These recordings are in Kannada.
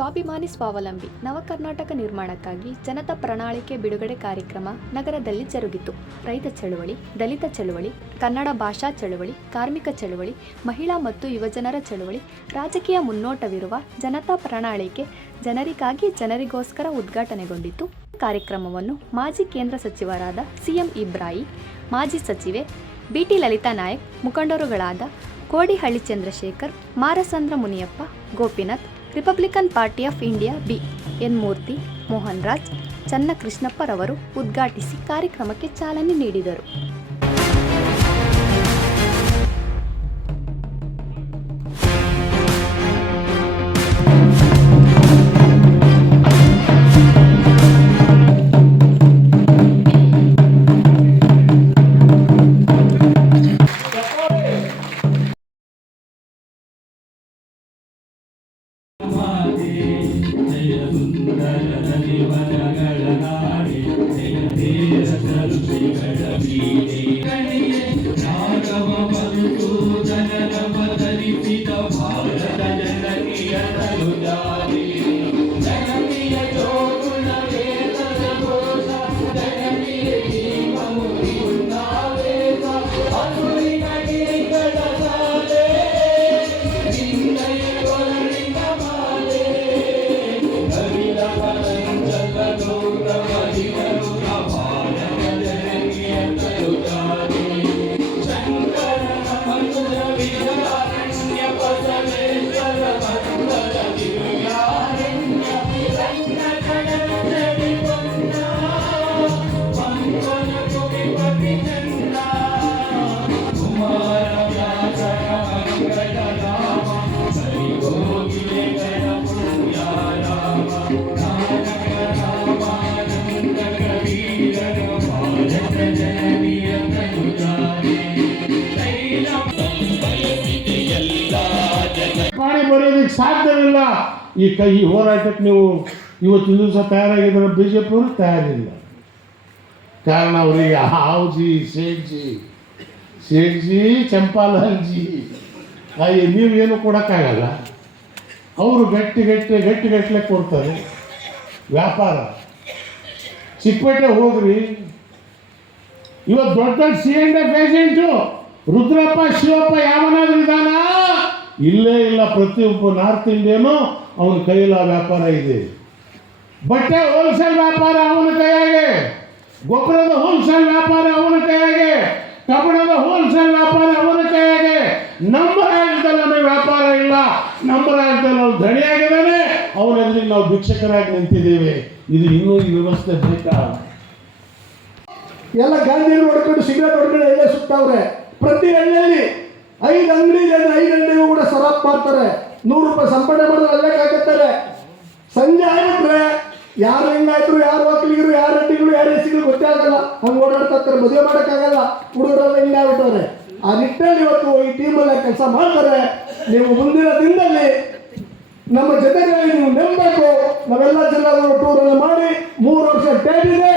ಸ್ವಾಭಿಮಾನಿ ಸ್ವಾವಲಂಬಿ ನವಕರ್ನಾಟಕ ನಿರ್ಮಾಣಕ್ಕಾಗಿ ಜನತಾ ಪ್ರಣಾಳಿಕೆ ಬಿಡುಗಡೆ ಕಾರ್ಯಕ್ರಮ ನಗರದಲ್ಲಿ ಜರುಗಿತು. ರೈತ ಚಳವಳಿ, ದಲಿತ ಚಳವಳಿ, ಕನ್ನಡ ಭಾಷಾ ಚಳವಳಿ, ಕಾರ್ಮಿಕ ಚಳವಳಿ, ಮಹಿಳಾ ಮತ್ತು ಯುವಜನರ ಚಳವಳಿ, ರಾಜಕೀಯ ಮುನ್ನೋಟವಿರುವ ಜನತಾ ಪ್ರಣಾಳಿಕೆ ಜನರಿಗಾಗಿ ಜನರಿಗೋಸ್ಕರ ಉದ್ಘಾಟನೆಗೊಂಡಿತು. ಕಾರ್ಯಕ್ರಮವನ್ನು ಮಾಜಿ ಕೇಂದ್ರ ಸಚಿವರಾದ ಸಿಎಂ ಇಬ್ರಾಹಿಂ, ಮಾಜಿ ಸಚಿವೆ ಬಿಟಿ ಲಲಿತಾ ನಾಯಕ್, ಮುಖಂಡರುಗಳಾದ Kodihalli Chandrashekar, Marasandra Muniyappa, Gopinath, Republican party of India B N Murthy, Mohan Raj, ಚನ್ನಕೃಷ್ಣಪ್ಪರವರು ಉದ್ಘಾಟಿಸಿ ಕಾರ್ಯಕ್ರಮಕ್ಕೆ ಚಾಲನೆ ನೀಡಿದರು. ಬರೋದಕ್ಕೆ ಸಾಧ್ಯವಿಲ್ಲ. ಈ ಹೋರಾಟಕ್ಕೆ ನೀವು ಇವತ್ತಿನ ದಿವಸ ತಯಾರಾಗಿದ್ದಾರೆ, ಬಿಜೆಪಿ ಅವರು ತಯಾರಿಲ್ಲ. ಕಾರಣ ಅವರಿಗೆ ಹಾವ್ಜಿ, ಸೇಠ್ಜಿ, ಚಂಪಾಲಾಲ್ಜಿ ನೀವೇನು ಕೊಡೋಕ್ಕಾಗಲ್ಲ. ಅವರು ಗಟ್ಟಿಗಟ್ಟಲೆ ಕೊಡ್ತಾರೆ. ವ್ಯಾಪಾರ ಚಿಕ್ಕಪೇಟೆ ಹೋಗ್ರಿ, ಇವತ್ತು ದೊಡ್ಡ C&F ಏಜೆಂಟು ರುದ್ರಪ್ಪ, ಶಿವಪ್ಪ ಯಾವನಾದ್ರೂ ಇದಾನ? ಇಲ್ಲೇ ಇಲ್ಲ. ಪ್ರತಿಯೊಬ್ಬ ನಾರ್ತ್ ಇಂಡಿಯನು ಅವನ ಕೈಯಲ್ಲಿ ಆ ವ್ಯಾಪಾರ ಇದೆ. ಬಟ್ಟೆ ಹೋಲ್ಸೇಲ್ ವ್ಯಾಪಾರ ಅವನ ಕೈಯಾಗೆ, ಗೊಬ್ಬರದ ಹೋಲ್ಸೇಲ್ ವ್ಯಾಪಾರ ಅವನ ಕೈಯಾಗೆ, ಕಬ್ಬಣದ ಹೋಲ್ಸೇಲ್ ವ್ಯಾಪಾರ ಅವನ ಕೈಯಾಗೆ. ನಮ್ಮ ರಾಜ್ಯದಲ್ಲಿ ನಮಗೆ ವ್ಯಾಪಾರ ಇಲ್ಲ. ನಮ್ಮ ರಾಜ್ಯದಲ್ಲಿ ನಾವು ಧಣಿಯಾಗಿದ್ದಾನೆ, ಅವನ ಎದುರಿಗೆ ನಾವು ಭಿಕ್ಷಕರಾಗಿ ನಿಂತಿದ್ದೇವೆ. ಇದು ಇನ್ನೂ ಈ ವ್ಯವಸ್ಥೆ ಬೇಕಾ? ಎಲ್ಲ ಗಾಂಧಿ ಹೊಡ್ಕೊಂಡು ಸಿಗರೇಟ್ ಹೊಡ್ಕೊಂಡು ಎಲ್ಲೇ ಸುತ್ತವ್ರೆ. ಪ್ರತಿ ಹಳ್ಳಿಯಲ್ಲಿ 5 ಅಂಗಡಿ ಇದೆ, 5 ಅಂಗಡಿಗೂ ಕೂಡ ಸರಾಪ್ ಮಾಡ್ತಾರೆ. 100 ರೂಪಾಯಿ ಸಂಪಾದನೆ ಮಾಡಿದ್ರೆ ಅಲ್ಲೇ ಕಾಕತ್ತಾರೆ. ಸಂಜೆ ಆಗ್ಬಿಟ್ರೆ ಯಾರು ಹೆಂಗಾಯ್ತು, ಯಾರು ವಕೀಲಿಗರು, ಯಾರು ಅಡ್ಡಿಗಳು, ಯಾರು ಎಸಿಗಳು ಗೊತ್ತೇ ಆಗಲ್ಲ. ಹಂಗೆ ಓಡಾಡ್ತಾ ಇರ್ತಾರೆ. ಮದುವೆ ಮಾಡೋಕ್ಕಾಗಲ್ಲ. ಹುಡುಗರೆಲ್ಲ ಹಿಂಗೆ ಆಗ್ಬಿಟ್ಟವ್ರೆ. ಆ ನಿಟ್ಟಲ್ಲಿ ಇವತ್ತು ಈ ಟೀಮಲ್ಲಿ ಕೆಲಸ ಮಾಡ್ತಾರೆ. ನೀವು ಮುಂದಿನ ದಿನದಲ್ಲಿ ನಮ್ಮ ಜೊತೆಗೆ ನೀವು ನೆಮ್ಮಬೇಕು. ನಾವೆಲ್ಲ ಜಿಲ್ಲಾಗಳು ಟೂರನ್ನು ಮಾಡಿ 3 ವರ್ಷ ಟೈಮ್ ಇದೆ.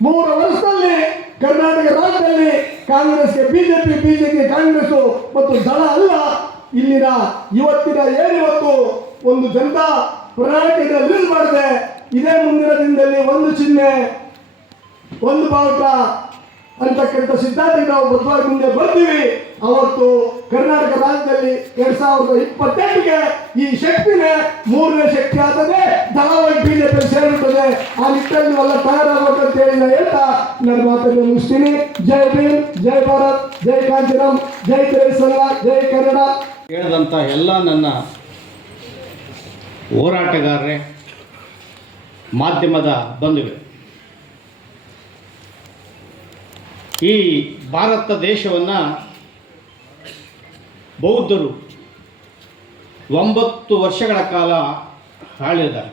3 ವರ್ಷದಲ್ಲಿ ಕರ್ನಾಟಕ ರಾಜ್ಯದಲ್ಲಿ ಕಾಂಗ್ರೆಸ್ಗೆ ಬಿಜೆಪಿ, ಬಿಜೆಪಿಗೆ ಕಾಂಗ್ರೆಸ್ ಮತ್ತು ದಳ ಅಲ್ಲ. ಇಲ್ಲಿನ ಏನಿವತ್ತು ಒಂದು ಜನತಾ ಪ್ರಣಾಳಿಕೆಯನ್ನು ರಿಲೀಸ್ ಮಾಡಿದೆ. ಇದೇ ಮುಂದಿನ ದಿನದಲ್ಲಿ ಒಂದು ಚಿಹ್ನೆ, ಒಂದು ಬಾವುಟ ಅಂತಕ್ಕಂಥ ಸಿದ್ಧಾಂತಕ್ಕೆ ನಾವು ಬದ್ಧವಾಗಿ ಮುಂದೆ ಬರ್ತೀವಿ. ಅವತ್ತು ಕರ್ನಾಟಕ ರಾಜ್ಯದಲ್ಲಿ 2028ಗೆ ಈ ಶಕ್ತಿನೇ 3ನೇ ಶಕ್ತಿ ಆಗ್ತದೆ. ದಳವಾಗಿ ಬಿಜೆಪಿ ಸೇರುತ್ತದೆ. ಆ ನಿಟ್ಟಲ್ಲಿ ಎಲ್ಲ ತಯಾರಾಗಬೇಕಂತ ಹೇಳಿ ಹೇಳ್ತಾ ನನ್ನ ಮಾತನ್ನು ಮುಗಿಸ್ತೀನಿ. ಜೈ ಭೀಮ್, ಜೈ ಭಾರತ್, ಜೈ ಕಾಂಚೀರಾಮ್, ಜೈ ಸಂಘ, ಜೈ ಕನ್ನಡ. ಹೇಳಿದಂಥ ಎಲ್ಲ ನನ್ನ ಹೋರಾಟಗಾರರೇ, ಮಾಧ್ಯಮದ ಬಂಧುಗಳು, ಈ ಭಾರತ ದೇಶವನ್ನು ಬೌದ್ಧರು 9 ವರ್ಷಗಳ ಕಾಲ ಆಳಿದ್ದಾರೆ.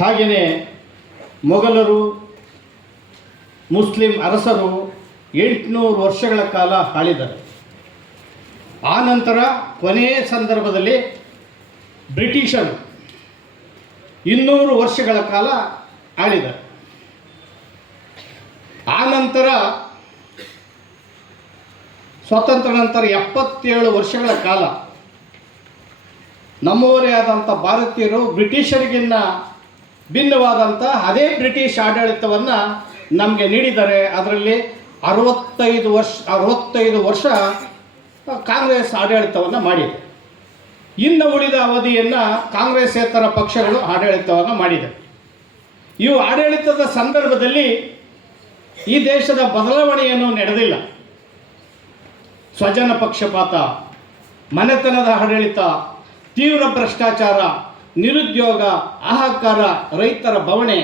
ಹಾಗೆಯೇ ಮೊಘಲರು, ಮುಸ್ಲಿಂ ಅರಸರು 800 ವರ್ಷಗಳ ಕಾಲ ಆಳಿದ್ದಾರೆ. ಆ ನಂತರ ಕೊನೆಯ ಸಂದರ್ಭದಲ್ಲಿ ಬ್ರಿಟಿಷರು 200 ವರ್ಷಗಳ ಕಾಲ ಆಳಿದ್ದಾರೆ. ಆ ನಂತರ ಸ್ವಾತಂತ್ರ್ಯ ನಂತರ 77 ವರ್ಷಗಳ ಕಾಲ ನಮ್ಮವರೇ ಆದಂಥ ಭಾರತೀಯರು ಬ್ರಿಟಿಷರಿಗಿನ್ನ ಭಿನ್ನವಾದಂಥ ಅದೇ ಬ್ರಿಟಿಷ್ ಆಡಳಿತವನ್ನು ನಮಗೆ ನೀಡಿದ್ದಾರೆ. ಅದರಲ್ಲಿ 65 ವರ್ಷ ಕಾಂಗ್ರೆಸ್ ಆಡಳಿತವನ್ನು ಮಾಡಿದೆ. ಇನ್ನು ಉಳಿದ ಅವಧಿಯನ್ನು ಕಾಂಗ್ರೆಸ್ಸೇತರ ಪಕ್ಷಗಳು ಆಡಳಿತವನ್ನು ಮಾಡಿದೆ. ಇವು ಆಡಳಿತದ ಸಂದರ್ಭದಲ್ಲಿ ಈ ದೇಶದ ಬದಲಾವಣೆಯನ್ನು ನಡೆದಿಲ್ಲ. ಸ್ವಜನ ಪಕ್ಷಪಾತ, ಮನೆತನದ ಆಡಳಿತ, ತೀವ್ರ ಭ್ರಷ್ಟಾಚಾರ, ನಿರುದ್ಯೋಗ, ಹಾಹಾಕಾರ, ರೈತರ ಬವಣೆ,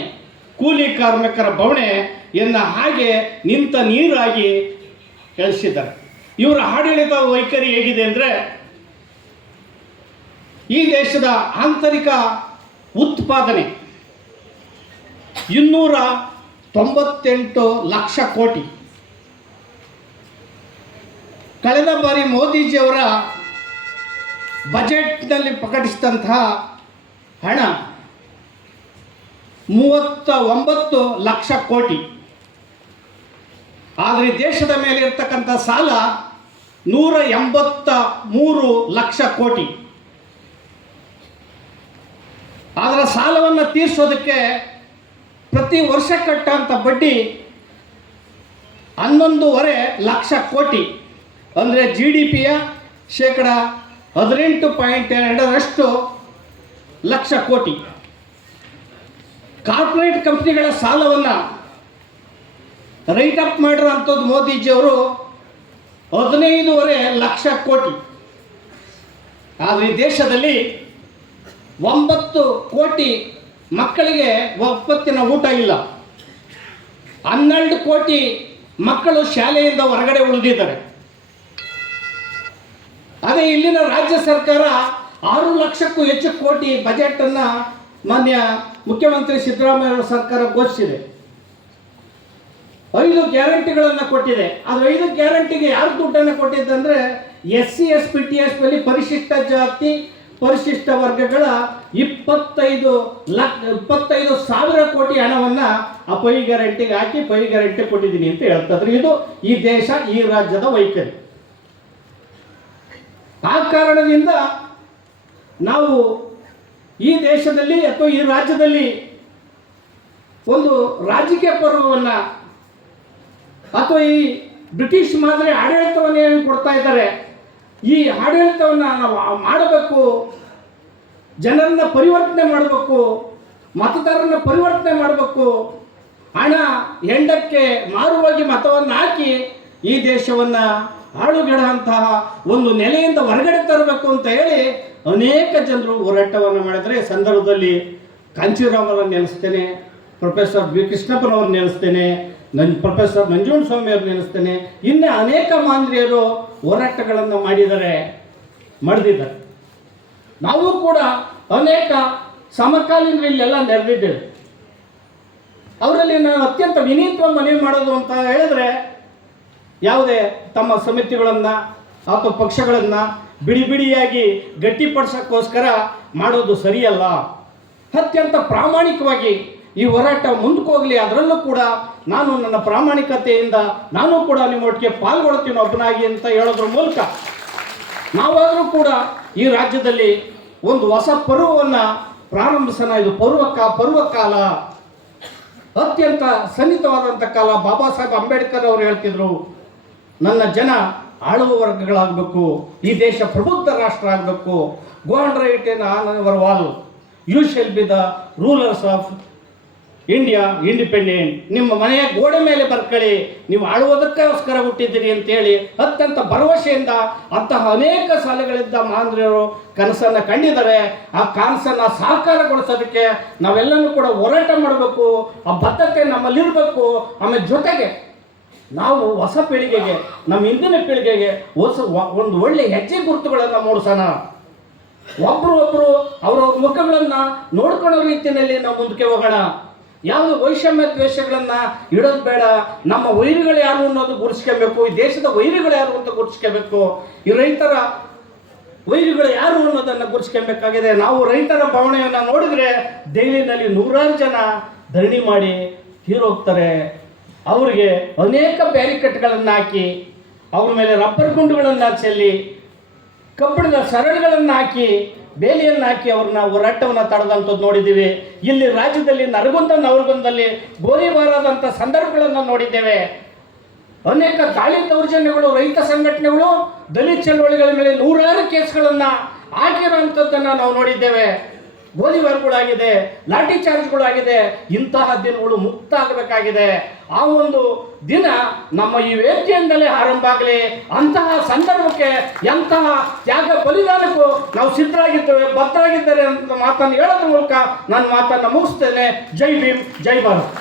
ಕೂಲಿ ಕಾರ್ಮಿಕರ ಬವಣೆಯನ್ನು ಹಾಗೆ ನಿಂತ ನೀರಾಗಿ ಎಳಿಸಿದ್ದಾರೆ. ಇವರ ಆಡಳಿತ ವೈಖರಿ ಹೇಗಿದೆ ಅಂದರೆ, ಈ ದೇಶದ ಆಂತರಿಕ ಉತ್ಪಾದನೆ 298 ಲಕ್ಷ ಕೋಟಿ. ಕಳೆದ ಬಾರಿ ಮೋದಿಜಿಯವರ ಬಜೆಟ್ನಲ್ಲಿ ಪ್ರಕಟಿಸಿದಂತಹ ಹಣ 39 ಲಕ್ಷ ಕೋಟಿ. ಆದರೆ ದೇಶದ ಮೇಲೆ ಇರ್ತಕ್ಕಂಥ ಸಾಲ 183 ಲಕ್ಷ ಕೋಟಿ. ಅದರ ಸಾಲವನ್ನು ತೀರಿಸೋದಕ್ಕೆ ಪ್ರತಿ ವರ್ಷ ಕಟ್ಟಂಥ ಬಡ್ಡಿ 11.5 ಲಕ್ಷ ಕೋಟಿ. ಅಂದರೆ GDPಯ 18.2% ಲಕ್ಷ ಕೋಟಿ. ಕಾರ್ಪೊರೇಟ್ ಕಂಪ್ನಿಗಳ ಸಾಲವನ್ನು ರೈಟ್ ಅಪ್ ಮಾಡಿರೋಂಥದ್ದು ಮೋದಿಜಿಯವರು 15.5 ಲಕ್ಷ ಕೋಟಿ. ಆದರೆ ಈ ದೇಶದಲ್ಲಿ 9 ಕೋಟಿ ಮಕ್ಕಳಿಗೆ ಒಪ್ಪತ್ತಿನ ಊಟ ಇಲ್ಲ. 12 ಕೋಟಿ ಮಕ್ಕಳು ಶಾಲೆಯಿಂದ ಹೊರಗಡೆ ಉಳಿದಿದ್ದಾರೆ. ಅದೇ ಇಲ್ಲಿನ ರಾಜ್ಯ ಸರ್ಕಾರ 6 ಲಕ್ಷಕ್ಕೂ ಹೆಚ್ಚು ಕೋಟಿ ಬಜೆಟನ್ನು ಮಾನ್ಯ ಮುಖ್ಯಮಂತ್ರಿ ಸಿದ್ದರಾಮಯ್ಯ ಸರ್ಕಾರ ಘೋಷಿಸಿದೆ. 5 ಗ್ಯಾರಂಟಿಗಳನ್ನು ಕೊಟ್ಟಿದೆ. ಅದು 5 ಗ್ಯಾರಂಟಿಗೆ ಯಾರು ದುಡ್ಡನ್ನು ಕೊಟ್ಟಿದ್ದಂದರೆ SC ST TSP ಪರಿಶಿಷ್ಟ ಜಾತಿ ಪರಿಶಿಷ್ಟ ವರ್ಗಗಳ 25,000 ಕೋಟಿ ಹಣವನ್ನು ಆ ಪೈ ಗ್ಯಾರಂಟಿಗೆ ಹಾಕಿ ಪೈ ಗ್ಯಾರಂಟಿ ಕೊಟ್ಟಿದ್ದೀನಿ ಅಂತ ಹೇಳ್ತಿದ್ರು. ಇದು ಈ ದೇಶ, ಈ ರಾಜ್ಯದ ವೈಖರಿ. ಆ ಕಾರಣದಿಂದ ನಾವು ಈ ದೇಶದಲ್ಲಿ ಅಥವಾ ಈ ರಾಜ್ಯದಲ್ಲಿ ಒಂದು ರಾಜಕೀಯ ಪರ್ವವನ್ನು ಅಥವಾ ಈ ಬ್ರಿಟಿಷ್ ಮಾದರಿ ಆಡಳಿತವನ್ನು ಏನು ಕೊಡ್ತಾ ಇದ್ದಾರೆ, ಈ ಆಡಳಿತವನ್ನು ನಾವು ಮಾಡಬೇಕು, ಜನರನ್ನ ಪರಿವರ್ತನೆ ಮಾಡಬೇಕು, ಮತದಾರರನ್ನ ಪರಿವರ್ತನೆ ಮಾಡಬೇಕು, ಹಣ ಹೆಂಡಕ್ಕೆ ಮಾರುವಾಗಿ ಮತವನ್ನು ಹಾಕಿ ಈ ದೇಶವನ್ನು ಹಾಳುಗೆಡುವಂತಹ ಒಂದು ನೆಲೆಯಿಂದ ಹೊರಗಡೆ ತರಬೇಕು ಅಂತ ಹೇಳಿ ಅನೇಕ ಜನರು ಹೋರಾಟವನ್ನು ಮಾಡಿದರೆ. ಸಂದರ್ಭದಲ್ಲಿ ಕಾಂಚೀರಾಮರನ್ನು ನೆನೆಸ್ತೇನೆ, ಪ್ರೊಫೆಸರ್ ಬಿ ಕೃಷ್ಣಪ್ಪನವ್ರನ್ನ ನೆನೆಸ್ತೇನೆ, ಪ್ರೊಫೆಸರ್ ನಂಜುಂಡಸ್ವಾಮಿ ಅವ್ರನ್ನ ನೆನೆಸ್ತೇನೆ. ಇನ್ನೇ ಅನೇಕ ಮಾಂದ್ರಿಯರು ಹೋರಾಟಗಳನ್ನು ಮಾಡಿದ್ದಾರೆ. ನಾವು ಕೂಡ ಅನೇಕ ಸಮಕಾಲೀನರು ಇಲ್ಲೆಲ್ಲ ನೆರೆದಿದ್ದೇವೆ. ಅವರಲ್ಲಿ ನಾನು ಅತ್ಯಂತ ವಿನೀತ ಮನವಿ ಮಾಡೋದು ಅಂತ ಹೇಳಿದ್ರೆ, ಯಾವುದೇ ತಮ್ಮ ಸಮಿತಿಗಳನ್ನು ಅಥವಾ ಪಕ್ಷಗಳನ್ನು ಬಿಡಿ ಬಿಡಿಯಾಗಿ ಗಟ್ಟಿಪಡಿಸೋಕ್ಕೋಸ್ಕರ ಮಾಡೋದು ಸರಿಯಲ್ಲ. ಅತ್ಯಂತ ಪ್ರಾಮಾಣಿಕವಾಗಿ ಈ ಹೋರಾಟ ಮುಂದಕ್ಕೆ ಹೋಗಲಿ. ಅದರಲ್ಲೂ ಕೂಡ ನಾನು ನನ್ನ ಪ್ರಾಮಾಣಿಕತೆಯಿಂದ ನಾನು ಕೂಡ ನಿಮ್ಮೊಟ್ಟಿಗೆ ಪಾಲ್ಗೊಳ್ತೀನಿ ಒಬ್ಬನಾಗಿ ಅಂತ ಹೇಳೋದ್ರ ಮೂಲಕ ನಾವಾದರೂ ಕೂಡ ಈ ರಾಜ್ಯದಲ್ಲಿ ಒಂದು ಹೊಸ ಪರ್ವವನ್ನು ಪ್ರಾರಂಭಿಸೋಣ. ಇದು ಪರ್ವಕಾಲ, ಅತ್ಯಂತ ಸನ್ನಿಹಿತವಾದಂಥ ಕಾಲ. ಬಾಬಾ ಸಾಹೇಬ್ ಅಂಬೇಡ್ಕರ್ ಅವರು ಹೇಳ್ತಿದ್ರು, ನನ್ನ ಜನ ಆಳುವ ವರ್ಗಗಳಾಗಬೇಕು, ಈ ದೇಶ ಪ್ರಬುದ್ಧ ರಾಷ್ಟ್ರ ಆಗಬೇಕು. Go and write in on our wall, you shall be the rulers of India independent. ನಿಮ್ಮ ಮನೆಯ ಗೋಡೆ ಮೇಲೆ ಬರ್ಕೊಳ್ಳಿ, ನೀವು ಆಳುವುದಕ್ಕೋಸ್ಕರ ಹುಟ್ಟಿದ್ದೀರಿ ಅಂತೇಳಿ ಅತ್ಯಂತ ಭರವಸೆಯಿಂದ ಅಂತಹ ಅನೇಕ ಸಾಲೆಗಳಿದ್ದ ಮಹಾಂದ್ರಿಯರು ಕನಸನ್ನು ಕಂಡಿದ್ದಾರೆ. ಆ ಕನಸನ್ನು ಸಾಕಾರಗೊಳಿಸೋದಕ್ಕೆ ನಾವೆಲ್ಲನೂ ಕೂಡ ಹೋರಾಟ ಮಾಡಬೇಕು. ಆ ಬದ್ಧತೆ ನಮ್ಮಲ್ಲಿರಬೇಕು. ಆಮೇಲೆ ಜೊತೆಗೆ ನಾವು ಹೊಸ ಪೀಳಿಗೆಗೆ, ನಮ್ಮ ಹಿಂದಿನ ಪೀಳಿಗೆಗೆ ಒಂದು ಒಳ್ಳೆ ಹೆಜ್ಜೆ ಗುರುತುಗಳನ್ನು ಮೂಡಿಸೋಣ. ಒಬ್ಬರು ಅವರವ್ರ ಮುಖಗಳನ್ನು ನೋಡ್ಕೊಳ್ಳೋ ರೀತಿಯಲ್ಲಿ ನಾವು ಮುಂದಕ್ಕೆ ಹೋಗೋಣ. ಯಾವುದು ವೈಷಮ್ಯ ದ್ವೇಷಗಳನ್ನು ಇಡೋದು ಬೇಡ. ನಮ್ಮ ವೈರಿಗಳು ಯಾರು ಅನ್ನೋದು ಗುರುತಿಸ್ಕೋಬೇಕು. ಈ ದೇಶದ ವೈರಿಗಳು ಯಾರು ಅಂತ ಗುರುತಿಸ್ಕೋಬೇಕು. ಈ ರೈತರ ವೈರಿಗಳು ಯಾರು ಅನ್ನೋದನ್ನು ಗುರುತಿಸ್ಕೋಬೇಕಾಗಿದೆ. ನಾವು ರೈತರ ಭಾವನೆಯನ್ನು ನೋಡಿದರೆ ದೆಹಲಿನಲ್ಲಿ 100 ಜನ ಧರಣಿ ಮಾಡಿ ತೀರೋಗ್ತಾರೆ. ಅವರಿಗೆ ಅನೇಕ ಬ್ಯಾರಿಕೇಡ್ಗಳನ್ನು ಹಾಕಿ, ಅವ್ರ ಮೇಲೆ ರಬ್ಬರ್ ಗುಂಡುಗಳನ್ನು ಚೆಲ್ಲಿ, ಕಬ್ಬಿಣದ ಸರಳುಗಳನ್ನು ಹಾಕಿ ಬೇಲಿಯನ್ನು ಹಾಕಿ ಅವ್ರನ್ನ ಹೋರಾಟವನ್ನು ತಡೆದಂಥದ್ದು ನೋಡಿದ್ದೀವಿ. ಇಲ್ಲಿ ರಾಜ್ಯದಲ್ಲಿ ನರಗುಂದದಲ್ಲಿ ಗೋಲಿಬಾರದಂಥ ಸಂದರ್ಭಗಳನ್ನು ನೋಡಿದ್ದೇವೆ. ಅನೇಕ ದಾಳಿ ದೌರ್ಜನ್ಯಗಳು, ರೈತ ಸಂಘಟನೆಗಳು ದಲಿತ ಚಳವಳಿಗಳ ಮೇಲೆ ನೂರಾರು ಕೇಸ್ಗಳನ್ನು ಹಾಕಿರುವಂಥದ್ದನ್ನು ನಾವು ನೋಡಿದ್ದೇವೆ. ಗೋಲಿಬಾರ್ಗಳಾಗಿದೆ, ಲಾಠಿ ಚಾರ್ಜ್ಗಳಾಗಿದೆ. ಇಂತಹ ದಿನಗಳು ಮುಕ್ತ ಆಗಬೇಕಾಗಿದೆ. ಆ ಒಂದು ದಿನ ನಮ್ಮ ಈ ವೇದಿಕೆಯಿಂದಲೇ ಆರಂಭ ಆಗಲಿ. ಅಂತಹ ಸಂದರ್ಭಕ್ಕೆ ಎಂತಹ ತ್ಯಾಗ ಬಲಿದಾನಕ್ಕೂ ನಾವು ಸಿದ್ಧರಾಗಿದ್ದೇವೆ, ಬದ್ಧರಾಗಿದ್ದೇವೆ ಅಂತ ಮಾತನ್ನು ಹೇಳೋದ್ರ ಮೂಲಕ ನನ್ನ ಮಾತನ್ನು ಮುಗಿಸ್ತೇನೆ. ಜೈ ಭೀಮ್, ಜೈ ಭಾರತ್.